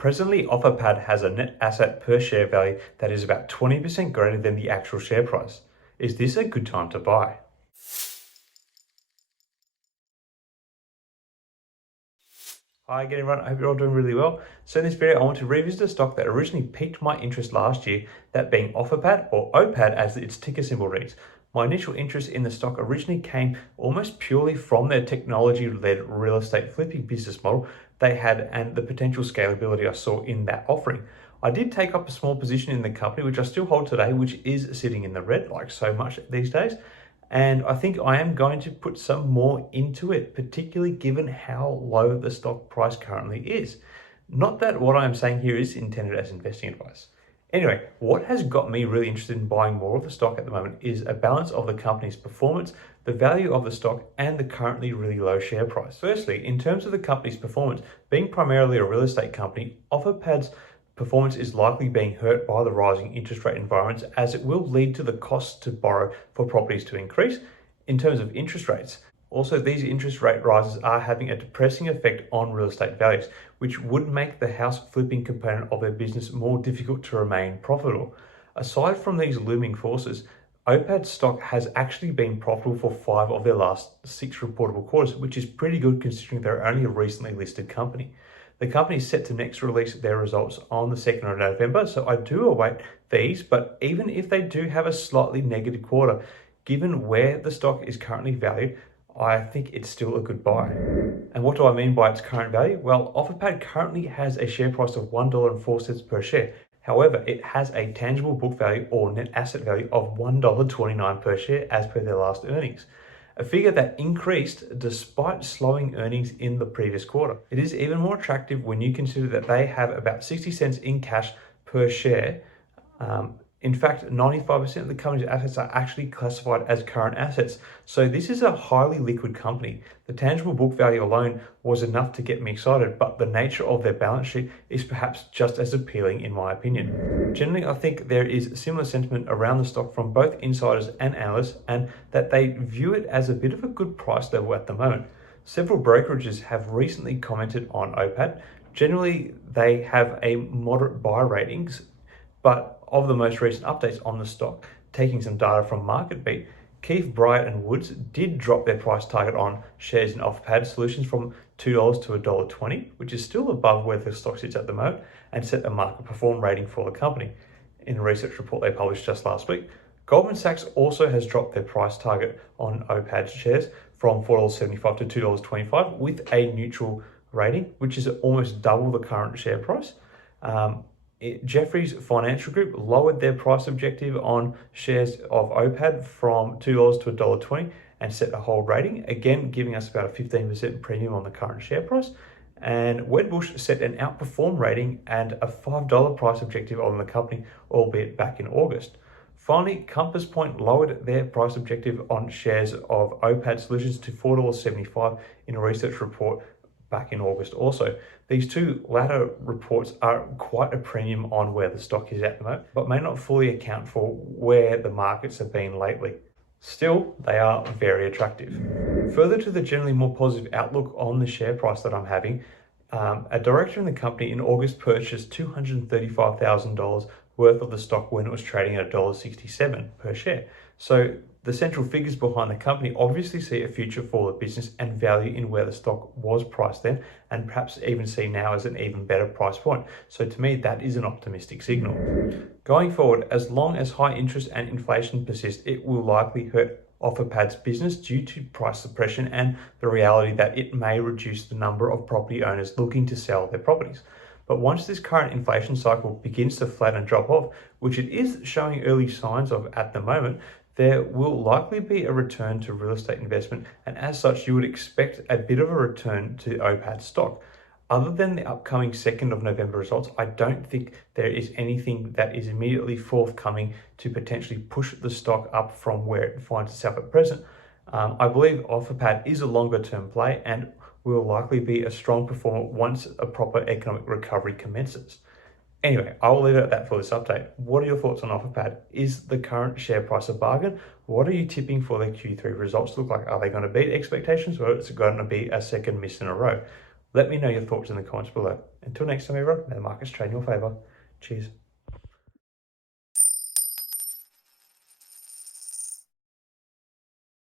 Presently, Offerpad has a net asset per share value that is about 20% greater than the actual share price. Is this a good time to buy? Hi again everyone, I hope you're all doing really well. So in this video, I want to revisit a stock that originally piqued my interest last year, that being Offerpad, or Opad as its ticker symbol reads. My initial interest in the stock originally came almost purely from their technology-led real estate flipping business model they had and the potential scalability I saw in that offering. I did take up a small position in the company, which I still hold today, which is sitting in the red like so much these days. And I think I am going to put some more into it, particularly given how low the stock price currently is. Not that what I'm saying here is intended as investing advice. Anyway, what has got me really interested in buying more of the stock at the moment is a balance of the company's performance, the value of the stock, and the currently really low share price. Firstly, in terms of the company's performance, being primarily a real estate company, Offerpad's performance is likely being hurt by the rising interest rate environments, as it will lead to the cost to borrow for properties to increase in terms of interest rates. Also, these interest rate rises are having a depressing effect on real estate values, which would make the house flipping component of their business more difficult to remain profitable. Aside from these looming forces, Opad stock has actually been profitable for 5 of their last 6 reportable quarters, which is pretty good considering they're only a recently listed company. The company is set to next release their results on the 2nd of November, so I do await these, but even if they do have a slightly negative quarter, given where the stock is currently valued, I think it's still a good buy. And what do I mean by its current value? Well, Offerpad currently has a share price of $1.04 per share. However, it has a tangible book value or net asset value of $1.29 per share as per their last earnings, a figure that increased despite slowing earnings in the previous quarter. It is even more attractive when you consider that they have about 60 cents in cash per share. In fact, 95% of the company's assets are actually classified as current assets. So this is a highly liquid company. The tangible book value alone was enough to get me excited, but the nature of their balance sheet is perhaps just as appealing in my opinion. Generally, I think there is similar sentiment around the stock from both insiders and analysts, and that they view it as a bit of a good price level at the moment. Several brokerages have recently commented on Opad. Generally, they have a moderate buy ratings, but of the most recent updates on the stock, taking some data from MarketBeat, Keefe, Bryant and Woods did drop their price target on shares in Offerpad Solutions from $2 to $1.20, which is still above where the stock sits at the moment, and set a market perform rating for the company in a research report they published just last week. Goldman Sachs also has dropped their price target on Opad shares from $4.75 to $2.25 with a neutral rating, which is almost double the current share price. Jefferies Financial Group lowered their price objective on shares of Opad from $2 to $1.20 and set a hold rating, again giving us about a 15% premium on the current share price. And Wedbush set an outperform rating and a $5 price objective on the company, albeit back in August. Finally, Compass Point lowered their price objective on shares of Opad Solutions to $4.75 in a research report back in August also. These two latter reports are quite a premium on where the stock is at the moment, but may not fully account for where the markets have been lately. Still, they are very attractive. Further to the generally more positive outlook on the share price that I'm having, a director in the company in August purchased $235,000 worth of the stock when it was trading at $1.67 per share. So the central figures behind the company obviously see a future for the business and value in where the stock was priced then, and perhaps even see now as an even better price point. So to me, that is an optimistic signal. Going forward, as long as high interest and inflation persist, it will likely hurt Offerpad's business due to price suppression and the reality that it may reduce the number of property owners looking to sell their properties. But once this current inflation cycle begins to flatten and drop off, which it is showing early signs of at the moment, there will likely be a return to real estate investment, and as such, you would expect a bit of a return to Opad stock. Other than the upcoming 2nd of November results, I don't think there is anything that is immediately forthcoming to potentially push the stock up from where it finds itself at present. I believe Offerpad is a longer term play and will likely be a strong performer once a proper economic recovery commences. Anyway, I will leave it at that for this update. What are your thoughts on Offerpad? Is the current share price a bargain? What are you tipping for their Q3 results look like? Are they going to beat expectations, or is it going to be a second miss in a row? Let me know your thoughts in the comments below. Until next time, everyone, may the markets trade in your favour. Cheers.